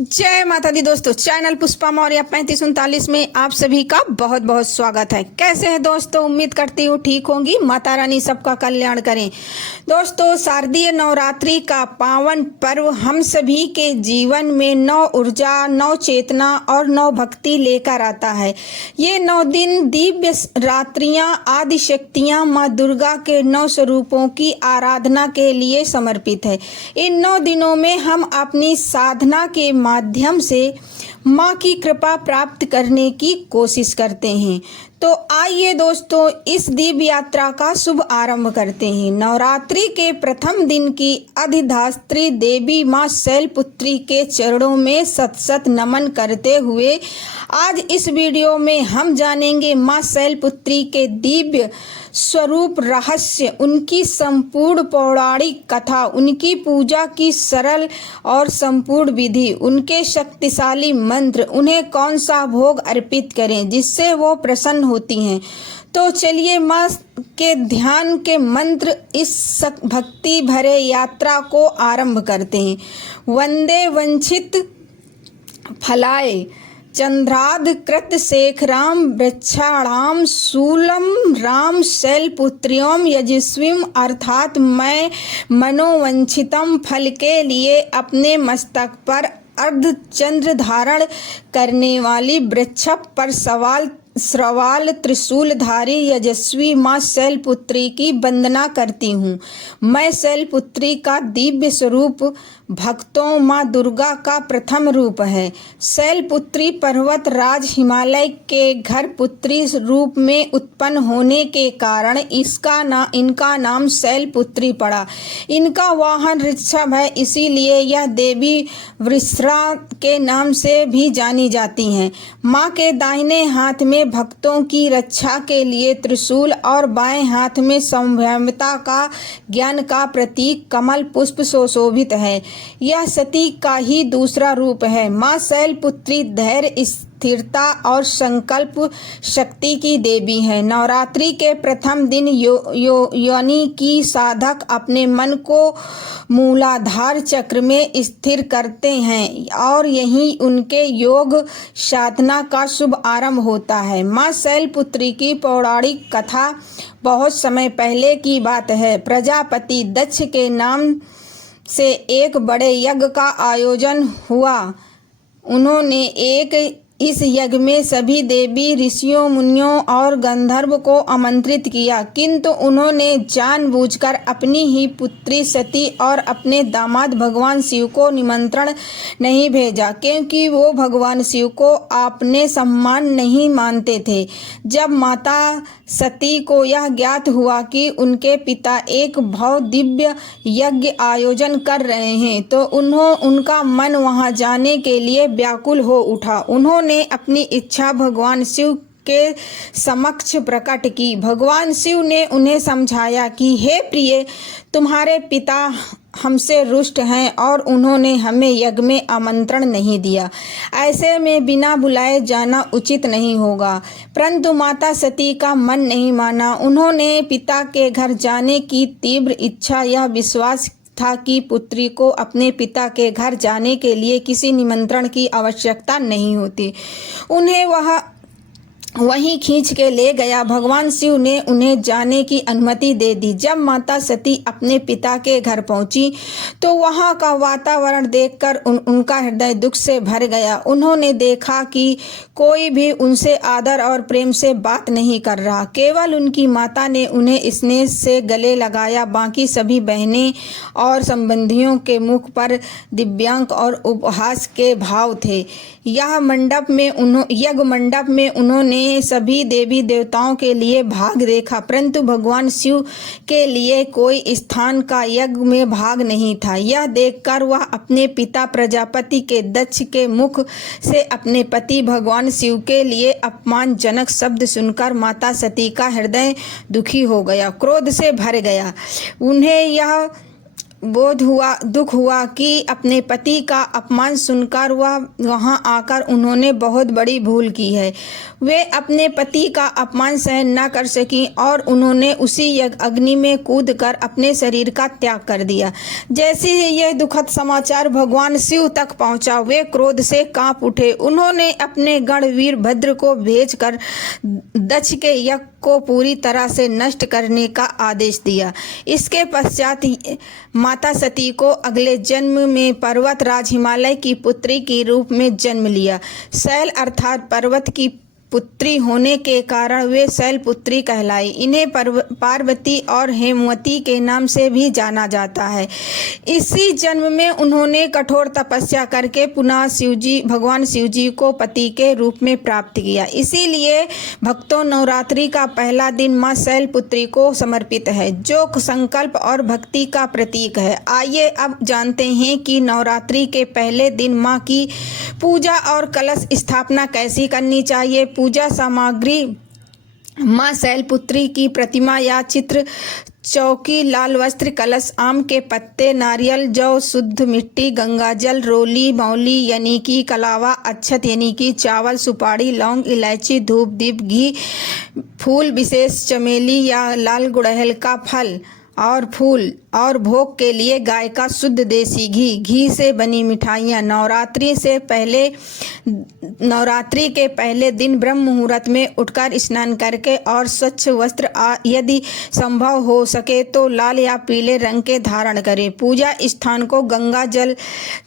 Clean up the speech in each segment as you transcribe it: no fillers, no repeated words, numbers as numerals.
जय माता दी दोस्तों। चैनल पुष्पा मौर्य 3539 में आप सभी का बहुत बहुत स्वागत है। कैसे हैं दोस्तों? उम्मीद करती हूँ ठीक होंगी। माता रानी सबका कल्याण करें। दोस्तों, शारदीय नवरात्रि का पावन पर्व हम सभी के जीवन में नव ऊर्जा, नव चेतना और नव भक्ति लेकर आता है। ये 9 दिन दिव्य रात्रियां आदि शक्तियां माँ दुर्गा के 9 स्वरूपों की आराधना के लिए समर्पित है। इन 9 दिनों में हम अपनी साधना के माध्यम से माँ की कृपा प्राप्त करने की कोशिश करते हैं। तो आइए दोस्तों, इस दिव्य यात्रा का शुभ आरंभ करते हैं। नवरात्रि के प्रथम दिन की अधिष्ठात्री देवी माँ शैलपुत्री के चरणों में सत सत नमन करते हुए आज इस वीडियो में हम जानेंगे माँ शैलपुत्री के दिव्य स्वरूप रहस्य, उनकी संपूर्ण पौराणिक कथा, उनकी पूजा की सरल और संपूर्ण विधि, उनके शक्तिशाली मंत्र, उन्हें कौन सा भोग अर्पित करें जिससे वो प्रसन्न होती हैं। तो चलिए माँ के ध्यान के मंत्र इस भक्ति भरे यात्रा को आरंभ करते हैं। वंदे वंचित फलाय चंद्राद कृत शेखराम वृक्षाणाम शूलम राम शैलपुत्र्यों यजस्वीम, अर्थात मैं मनोवंचितम फल के लिए अपने मस्तक पर अर्ध चंद्र धारण करने वाली वृक्ष पर श्रवाल त्रिशूलधारी यजस्वी माँ शैलपुत्री की वंदना करती हूँ। मैं शैलपुत्री का दिव्य स्वरूप भक्तों माँ दुर्गा का प्रथम रूप है। शैलपुत्री पर्वत राज हिमालय के घर पुत्री रूप में उत्पन्न होने के कारण इनका नाम शैलपुत्री पड़ा। इनका वाहन ऋषभ है, इसीलिए यह देवी वृषा के नाम से भी जानी जाती हैं। माँ के दाहिने हाथ में भक्तों की रक्षा के लिए त्रिशूल और बाएं हाथ में संयमता का ज्ञान का प्रतीक कमल पुष्प सुशोभित है। यह सती का ही दूसरा रूप है। माँ शैलपुत्री धैर्य, स्थिरता और संकल्प शक्ति की देवी है। नवरात्रि के प्रथम दिन योनि की साधक अपने मन को मूलाधार चक्र में स्थिर करते हैं और यहीं उनके योग साधना का शुभ आरंभ होता है। माँ शैलपुत्री की पौराणिक कथा बहुत समय पहले की बात है। प्रजापति दक्ष के नाम से एक बड़े यज्ञ का आयोजन हुआ। उन्होंने इस यज्ञ में सभी देवी, ऋषियों, मुनियों और गंधर्व को आमंत्रित किया, किंतु उन्होंने जानबूझकर अपनी ही पुत्री सती और अपने दामाद भगवान शिव को निमंत्रण नहीं भेजा, क्योंकि वो भगवान शिव को अपने सम्मान नहीं मानते थे। जब माता सती को यह ज्ञात हुआ कि उनके पिता एक भव्य दिव्य यज्ञ आयोजन कर रहे हैं, तो उनका मन वहां जाने के लिए व्याकुल हो उठा। उन्होंने अपनी इच्छा भगवान शिव के समक्ष प्रकट की। भगवान शिव ने उन्हें समझाया कि हे प्रिय, तुम्हारे पिता हमसे रुष्ट हैं और उन्होंने हमें यज्ञ में आमंत्रण नहीं दिया। ऐसे में बिना बुलाए जाना उचित नहीं होगा। परंतु माता सती का मन नहीं माना। उन्होंने पिता के घर जाने की तीव्र इच्छा, यह विश्वास था कि पुत्री को अपने पिता के घर जाने के लिए किसी निमंत्रण की आवश्यकता नहीं होती। उन्हें वहीं खींच के ले गया। भगवान शिव ने उन्हें जाने की अनुमति दे दी। जब माता सती अपने पिता के घर पहुंची तो वहां का वातावरण देखकर उनका हृदय दुख से भर गया। उन्होंने देखा कि कोई भी उनसे आदर और प्रेम से बात नहीं कर रहा। केवल उनकी माता ने उन्हें स्नेह से गले लगाया। बाकी सभी बहनें और संबंधियों के मुख पर दिव्यांग और उपहास के भाव थे। यज्ञ मंडप में उन्होंने सभी देवी देवताओं के लिए भाग देखा, परंतु भगवान शिव के लिए कोई स्थान का यज्ञ में भाग नहीं था। यह देखकर वह अपने पिता प्रजापति के दक्ष के मुख से अपने पति भगवान शिव के लिए अपमानजनक शब्द सुनकर माता सती का हृदय दुखी हो गया, क्रोध से भर गया। दुख हुआ कि अपने पति का अपमान सुनकर वह वहां आकर उन्होंने बहुत बड़ी भूल की है। वे अपने पति का अपमान सहन न कर सकी और उन्होंने उसी अग्नि में कूदकर अपने शरीर का त्याग कर दिया। जैसे ही यह दुखद समाचार भगवान शिव तक पहुंचा, वे क्रोध से कांप उठे। उन्होंने अपने गण वीरभद्र को भेजकर दक्ष के यज्ञ को पूरी तरह से नष्ट करने का आदेश दिया। इसके पश्चात माता सती को अगले जन्म में पर्वतराज हिमालय की पुत्री के रूप में जन्म लिया। शैल अर्थात पर्वत की पुत्री होने के कारण वे शैलपुत्री कहलाई। इन्हें पार्वती और हेमवती के नाम से भी जाना जाता है। इसी जन्म में उन्होंने कठोर तपस्या करके पुनः भगवान शिवजी को पति के रूप में प्राप्त किया। इसीलिए भक्तों, नवरात्रि का पहला दिन मां शैलपुत्री को समर्पित है, जो संकल्प और भक्ति का प्रतीक है। आइए अब जानते हैं कि नवरात्रि के पहले दिन मां की पूजा और कलश स्थापना कैसी करनी चाहिए। पूजा सामग्री: मां शैलपुत्री की प्रतिमा या चित्र, चौकी, लाल वस्त्र, कलश, आम के पत्ते, नारियल, जौ, शुद्ध मिट्टी, गंगाजल, रोली, मौली यानी कि कलावा, अक्षत यानी कि चावल, सुपारी, लौंग, इलायची, धूप, दीप, घी, फूल, विशेष चमेली या लाल गुड़हल का फल और फूल, और भोग के लिए गाय का शुद्ध देसी घी से बनी मिठाइयाँ। नवरात्रि के पहले दिन ब्रह्म मुहूर्त में उठकर स्नान करके और स्वच्छ वस्त्र यदि संभव हो सके तो लाल या पीले रंग के धारण करें। पूजा स्थान को गंगा जल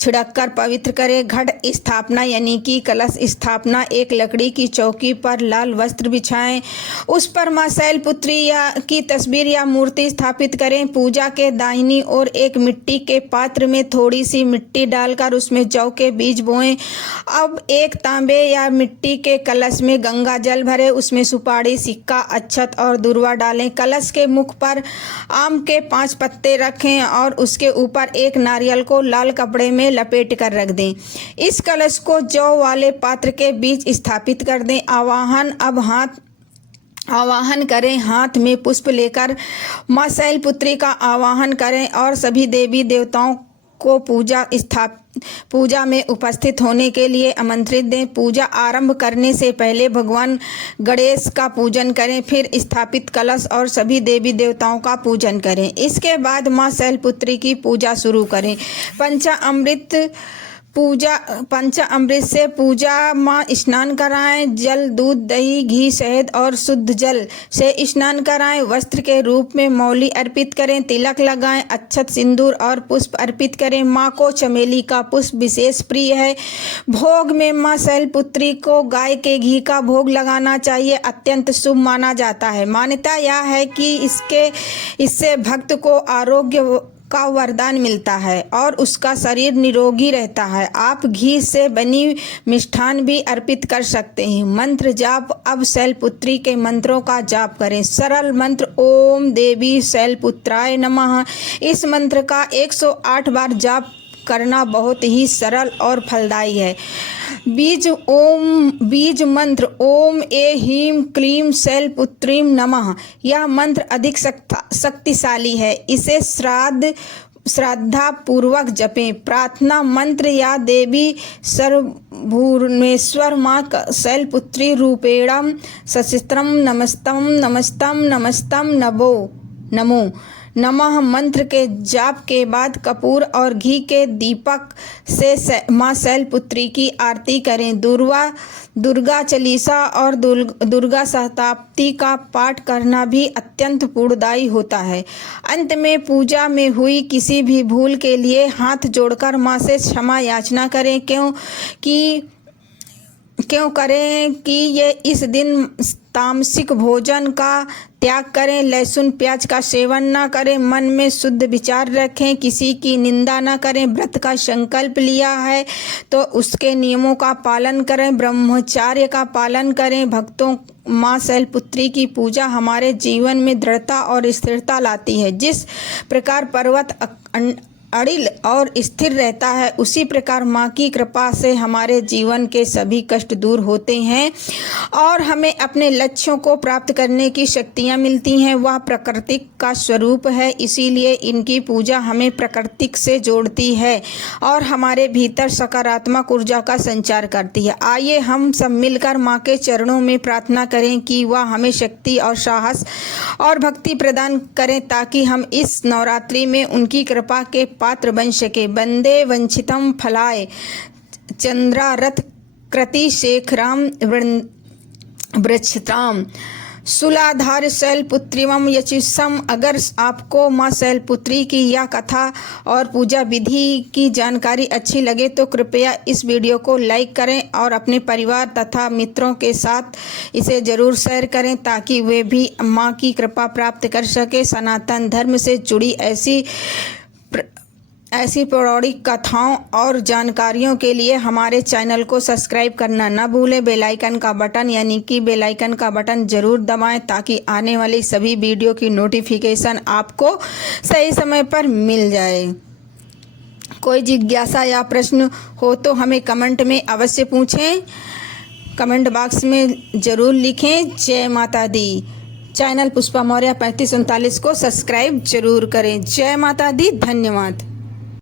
छिड़ककर पवित्र करें। घट स्थापना यानी कि कलश स्थापना: एक लकड़ी की चौकी पर लाल वस्त्र बिछाएं, उस पर मां शैलपुत्री की तस्वीर या मूर्ति स्थापित करें। पूजा के दाहिनी ओर एक मिट्टी के पात्र में थोड़ी सी मिट्टी डालकर उसमें जौ के बीज बोएं। अब एक तांबे या मिट्टी के कलश में गंगा जल भरें, उसमें सुपारी, सिक्का, अक्षत और दूर्वा डालें। कलश के मुख पर आम के 5 पत्ते रखें और उसके ऊपर एक नारियल को लाल कपड़े में लपेट कर रख दें। इस कलश को जौ वाले पात्र के बीच स्थापित कर दें। आवाहन करें, हाथ में पुष्प लेकर मां शैलपुत्री का आवाहन करें और सभी देवी देवताओं को पूजा में उपस्थित होने के लिए आमंत्रित दें। पूजा आरंभ करने से पहले भगवान गणेश का पूजन करें, फिर स्थापित कलश और सभी देवी देवताओं का पूजन करें। इसके बाद मां शैलपुत्री की पूजा शुरू करें। पंचामृत से पूजा मां स्नान कराएं। जल, दूध, दही, घी, शहद और शुद्ध जल से स्नान कराएं। वस्त्र के रूप में मौली अर्पित करें, तिलक लगाएं, अक्षत, सिंदूर और पुष्प अर्पित करें। मां को चमेली का पुष्प विशेष प्रिय है। भोग में मां शैलपुत्री को गाय के घी का भोग लगाना चाहिए, अत्यंत शुभ माना जाता है। मान्यता यह है कि इससे भक्त को आरोग्य का वरदान मिलता है और उसका शरीर निरोगी रहता है। आप घी से बनी मिष्ठान भी अर्पित कर सकते हैं। मंत्र जाप: अब शैलपुत्री के मंत्रों का जाप करें। सरल मंत्र: ओम देवी शैलपुत्राय नमः। इस मंत्र का 108 बार जाप करना बहुत ही सरल और फलदायी है। बीज मंत्र: ओम ए ह्रीं क्लीं शैलपुत्रीं नमः। यह मंत्र अधिक शक्तिशाली है, इसे श्रद्धा पूर्वक जपें। प्रार्थना मंत्र: या देवी सर्वभुवनेश्वर मां शैलपुत्री रूपेण सचित्रम नमस्तम नमो नमः। मंत्र के जाप के बाद कपूर और घी के दीपक से मां शैलपुत्री की आरती करें। दुर्गा चालीसा और दुर्गा सप्तशती का पाठ करना भी अत्यंत पुण्यदायी होता है। अंत में पूजा में हुई किसी भी भूल के लिए हाथ जोड़कर मां से क्षमा याचना करें। क्यों करें कि ये इस दिन तामसिक भोजन का त्याग करें, लहसुन प्याज का सेवन न करें, मन में शुद्ध विचार रखें, किसी की निंदा न करें। व्रत का संकल्प लिया है तो उसके नियमों का पालन करें, ब्रह्मचर्य का पालन करें। भक्तों, मां शैलपुत्री की पूजा हमारे जीवन में दृढ़ता और स्थिरता लाती है। जिस प्रकार पर्वत अड़िल और स्थिर रहता है, उसी प्रकार माँ की कृपा से हमारे जीवन के सभी कष्ट दूर होते हैं और हमें अपने लक्ष्यों को प्राप्त करने की शक्तियाँ मिलती हैं। वह प्रकृति का स्वरूप है, इसीलिए इनकी पूजा हमें प्रकृति से जोड़ती है और हमारे भीतर सकारात्मक ऊर्जा का संचार करती है। आइए हम सब मिलकर माँ के चरणों में प्रार्थना करें कि वह हमें शक्ति और साहस और भक्ति प्रदान करें ताकि हम इस नवरात्रि में उनकी कृपा के पात्र बन सके। वंदे वंचितम फलाय चंद्रारथ कृति शेखराम वृक्षताम शूलाधार शैलपुत्रीवम यचिसम। अगर आपको माँ शैलपुत्री की यह कथा और पूजा विधि की जानकारी अच्छी लगे तो कृपया इस वीडियो को लाइक करें और अपने परिवार तथा मित्रों के साथ इसे ज़रूर शेयर करें ताकि वे भी माँ की कृपा प्राप्त कर सके। सनातन धर्म से जुड़ी ऐसी पौराणिक कथाओं और जानकारियों के लिए हमारे चैनल को सब्सक्राइब करना न भूलें। बेल आइकन का बटन यानी कि बेल आइकन का बटन ज़रूर दबाएं ताकि आने वाली सभी वीडियो की नोटिफिकेशन आपको सही समय पर मिल जाए। कोई जिज्ञासा या प्रश्न हो तो हमें कमेंट में अवश्य पूछें, कमेंट बॉक्स में ज़रूर लिखें। जय माता दी। चैनल पुष्पा मौर्य 3539 को सब्सक्राइब जरूर करें। जय माता दी। धन्यवाद।